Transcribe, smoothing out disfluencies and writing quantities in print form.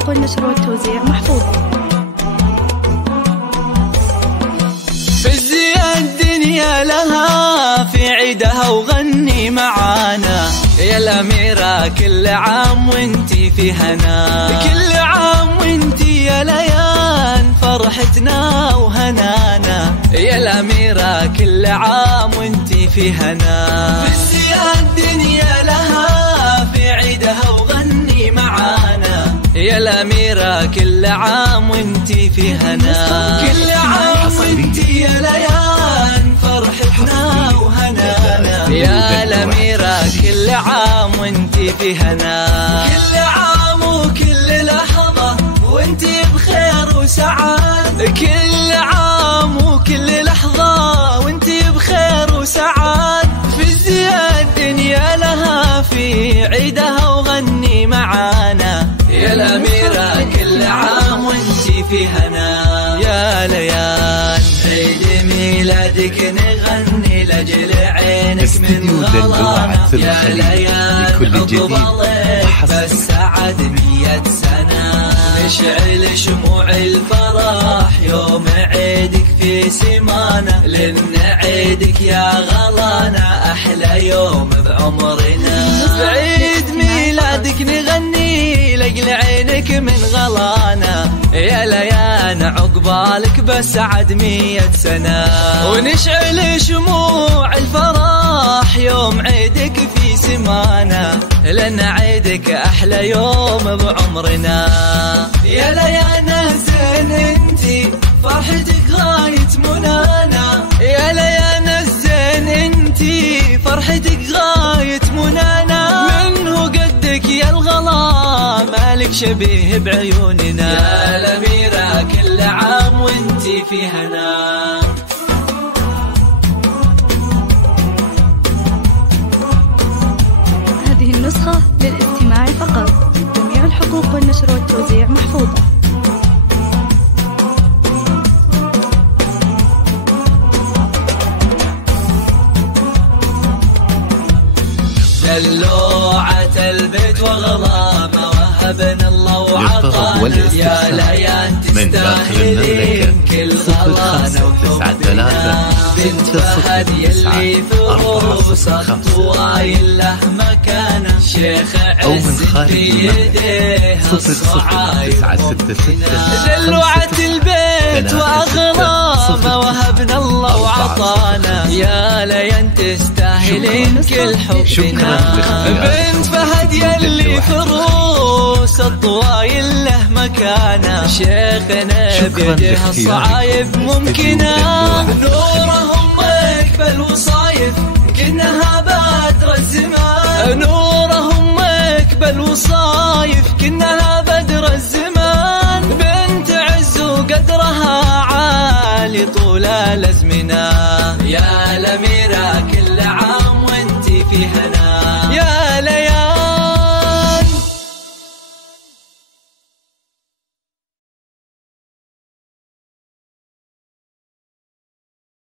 الحقوق والنشر والتوزيع محفوظ. فزي الدنيا لها في عيدها وغني معانا يا الأميرة، كل عام وانتي في هنا، كل عام وانتي يا ليان فرحتنا وهنانا يا الأميرة، كل عام وانتي في هنا. فزي الدنيا لها في عيدها وغني معانا يا الأميرة، كل عام وانتي في هنا، كل عام وانتي يا ليان فرحتنا وهنانا يا الأميرة، كل عام وانتي في هنا، كل عام وكل لحظة وانتي بخير وسعادة، كل عام وكل لحظة وانتي بخير وسعادة. فزي الدنيا لها في عيدها وغني معانا يا الأميرة، كل عام وانتي في هنا يا ليان. عيد ميلادك نغني لأجل عينك من غلانا يا ليان، عقبالك بس عاد 100 سنة، نشعل شموع الفرح يوم عيدك في سمانة، لأن عيدك يا غلانا أحلى يوم بعمرنا. بعيد ميلادك نغني لأجل عينك من غلانا يا ليان، عقبالك بس عاد 100 سنة، ونشعل شموع الفرح يوم عيدك في سمانة، لأن عيدك أحلى يوم بعمرنا يا ليان. زين انتي فرحتك غاية منانا يا ليان، الزين انتي فرحتك غاية منانا، منه قدك يا الغلا مالك شبيه بعيوننا يا الأميرة، كل عام وانتي في هنا. هذه النسخة للاستماع فقط، جميع الحقوق والنشر والتوزيع محفوظة. دلوعة البيت وغلا موهبنا الله وعطانا يا ليان، تستاهلين كل غلانا وحبنا، بنت فهد يلي فروس الطوايل له مكانه، شيخ عز في يديه الصعايب. دلوعة البيت واغلى موهبنا الله وعطانا يا ليان، تستاهلين كل حبنا، بنت فهد يلي فروس الطوايل له مكانه، شيخنا بيده الصعايب ممكنه، نورهم يقبل وصايف كنها بدر الزمان، نورهم يقبل وصايف كنها بدر الزمان، بنت عز وقدرها عالي طول الازمنه يا الأميرة، كل عام وانتي في هنا.